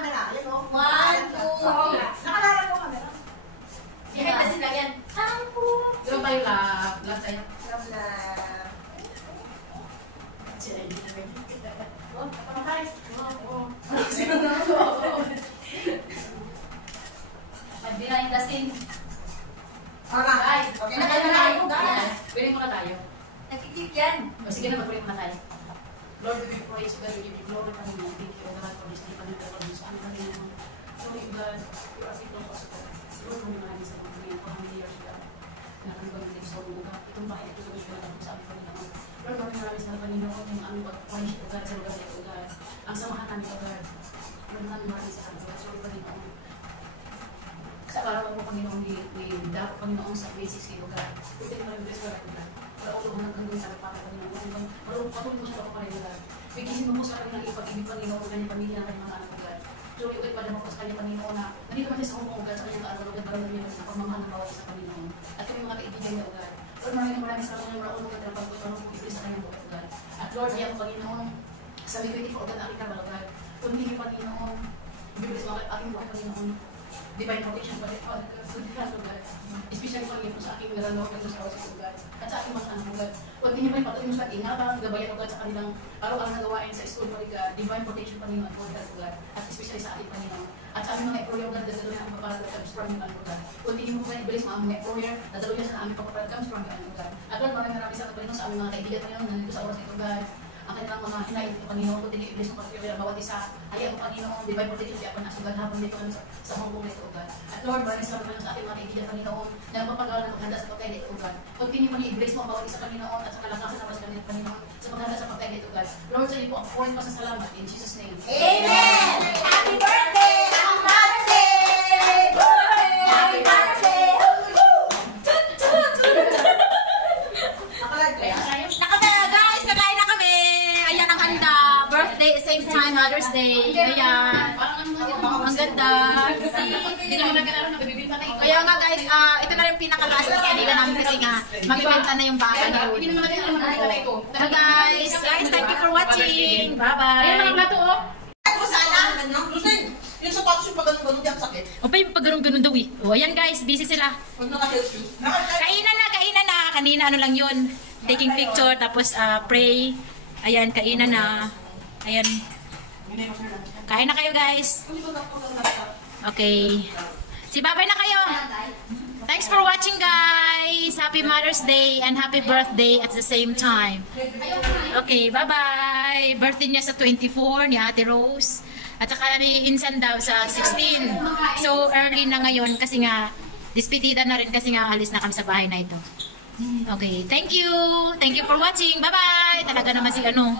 One, two. Nakalala ko kami. Kahit na sila yan. Pero tayo lap. Lap tayo. Sila hindi na rin. Oh, kapamatay. Sino na ako? Behind the scene. Alright. Okay na tayo, guys. Pwede muna tayo. Nakikip yan. O sige na, mag-pray muna tayo. Lord, we give praise, God, we give you glory, Panginoon. Thank you, God, for this day, Panginoon, for this Panginoon. Sorry, God, you are people of us, Lord, kung maraming sa mga Panginoon, for how many years, God. Nakalimutan yung text, Lord, God, itong bahay, ito sa mga Panginoon, sa aming Panginoon. Lord, maraming sa Panginoon, yung aming pag-punish, God, sa lugar nito, God. Ang samahan namin, God. Lord, maraming sa Panginoon, sorry, Panginoon. Sa araw mo, Panginoon, dapat, Panginoon, sa basics nito, God. Ito yung maraming bless, God, para ulo ko nagkagawin sa kapatid, Panginoon. Patuloy mo sa kapatid, God. Bigisin mo sa kanyang ipag-ibig, Panginoon, kanyang pamilya ng kanyang mga anak, God. So, yung ipadama ko sa kanyang Panginoon na nandito man sa Hong Kong, God, sa kanyang kaaraw, God, para niya sa pagmamahal ng bawat sa Panginoon. At kami mga kaibigan niya, God. Lord, maraming salamat ng mga ulo, God, na pagpapalong ibig sa kanyang bukat, God. At Lord, yan, Panginoon, sa may 24, God, aking karwal, God. Kundi, Panginoon, ibig sa aking buhay, Panginoon. Divine protection, God. God. Especially Panginoon sa aking nalalaw ng sa awas ko, God. At sa aking mga anak, God. Huwag ninyo pa yung patuloy mo sa ingatan, gabayan, God, sa kanilang araw-araw na gawain sa school, God. Divine protection, Panginoon, for that, God. At especially sa ating Panginoon. At sa aming mga employer, God, dadalo na ang papalag ng strong yung God. Kung hindi mo pa ibilis mga aming employer, dadalo niya sa aming papalag ng strong yung God. At Lord, maraming sa Panginoon sa aming mga kaibigan, Panginoon, nandito sa oras ito, God. Ang kanilang mga hinayin ng Panginoon, kung hindi iblis mo pagkakilala bawat isa, ayaw ang Panginoon, divine protection, di ako nasugal hapon dito kami sa Hong Kong nito, God. At Lord, maraming salamat sa ating mga kaibigan, Panginoon, na magpapagal na maghanda sa pagkain nito, God. Continue mo ni iblis mo bawat isa, Panginoon, at sa kalakasan naman sa kanilang Panginoon, sa maghanda sa pagkain nito, God. Lord, sa iyo po ang pouring pasasalamat in Jesus' name. Amen! Happy birthday! Happy Mother's Day! Happy Mother's Day! Nakataya, guys! Kakain na kami! Ayan ang handa. Birthday, same time, Mother's Day. Ayan. Ang ganda. Hindi naman nagkakaroon na bibibinta na ito. Kaya nga guys, ito na yung pinaka-last na salida namin kasi nga magbibenta na yung baka ni Hindi Rudy. naman nagkakaroon na bibibinta na ito. Pero guys, thank you for watching. Bye-bye. Ayan mga plato, oh. Ako sana, yung sapatos yung pag-ganun-ganun di ang sakit. O pa yung pag-ganun-ganun daw eh. O ayan guys, busy sila. Huwag naka-health shoes. Kainan na. Kanina ano lang yun. Taking picture, tapos pray. Ayan, kainan na. Ayan. Kain na kayo guys. Okay. Si babay na kayo. Thanks for watching guys. Happy Mother's Day and happy birthday at the same time. Okay, bye-bye. Birthday niya sa 24 ni Ate Rose. At saka ni Insan daw sa 16. So early na ngayon kasi nga despedida na rin kasi nga alis na kami sa bahay na ito. Okay, thank you. Thank you for watching. Bye-bye. Talaga naman si ano.